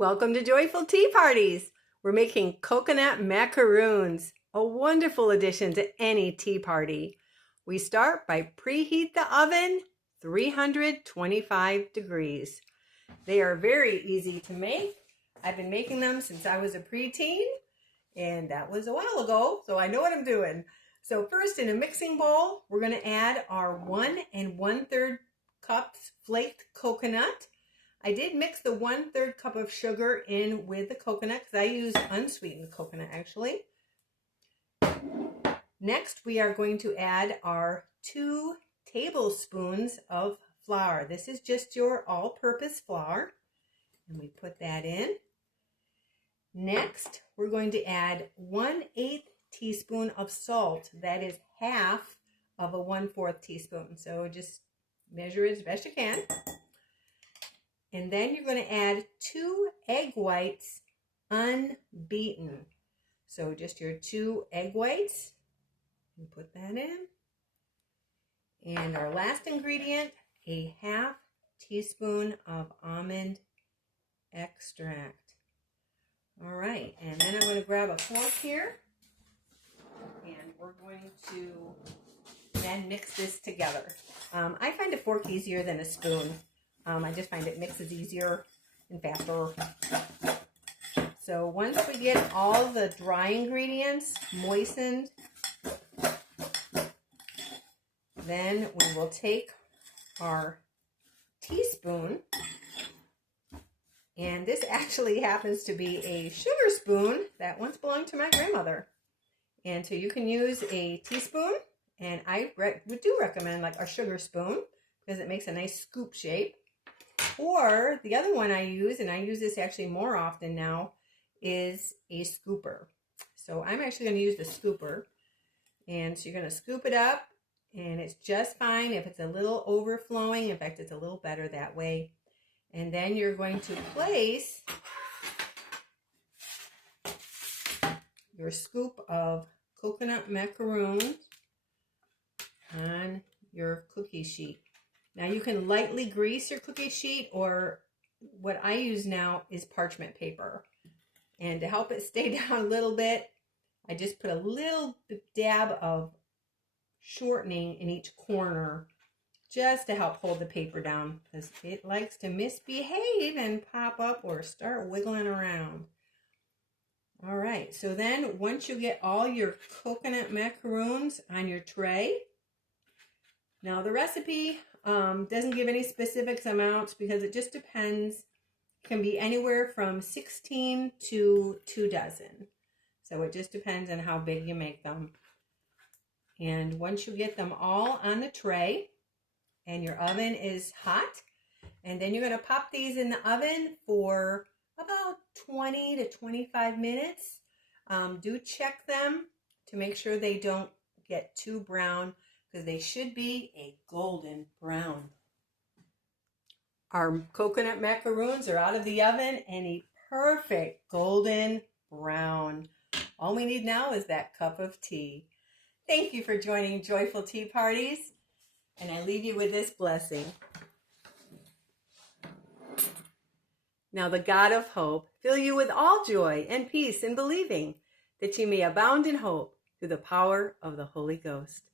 Welcome to Joyful Tea Parties. We're making coconut macaroons, a wonderful addition to any tea party. We start by preheat the oven 325 degrees. They are very easy to make. I've been making them since I was a preteen, and that was a while ago, so I know what I'm doing. So first, in a mixing bowl, we're going to add our 1 1/3 cups flaked coconut. I did mix the 1/3 cup of sugar in with the coconut because I use unsweetened coconut actually. Next, we are going to add our 2 tablespoons of flour. This is just your all-purpose flour, and we put that in. Next, we're going to add 1/8 teaspoon of salt. That is half of a 1/4 teaspoon. So just measure it as best you can. And then you're going to add 2 egg whites unbeaten. So just your 2 egg whites, and put that in. And our last ingredient, a 1/2 teaspoon of almond extract. All right, and then I'm going to grab a fork here, and we're going to then mix this together. I find a fork easier than a spoon. I just find it mixes easier and faster. So once we get all the dry ingredients moistened, then we will take our teaspoon, and this actually happens to be a sugar spoon that once belonged to my grandmother. And so you can use a teaspoon, and I do recommend like a sugar spoon because it makes a nice scoop shape. Or the other one I use, and I use this actually more often now, is a scooper. So I'm actually going to use the scooper. And so you're going to scoop it up, and it's just fine if it's a little overflowing. In fact, it's a little better that way. And then you're going to place your scoop of coconut macaroons on your cookie sheet. Now you can lightly grease your cookie sheet, or what I use now is parchment paper. And to help it stay down a little bit, I just put a little dab of shortening in each corner just to help hold the paper down, because it likes to misbehave and pop up or start wiggling around. All right, so then once you get all your coconut macaroons on your tray, now the recipe doesn't give any specifics amounts because it just depends. It can be anywhere from 16 to 2 dozen. So it just depends on how big you make them. And once you get them all on the tray and your oven is hot, and then you're going to pop these in the oven for about 20 to 25 minutes. Do check them to make sure they don't get too brown, because they should be a golden brown. Our coconut macaroons are out of the oven and a perfect golden brown. All we need now is that cup of tea. Thank you for joining Joyful Tea Parties, and I leave you with this blessing. Now the God of hope fill you with all joy and peace in believing, that you may abound in hope through the power of the Holy Ghost.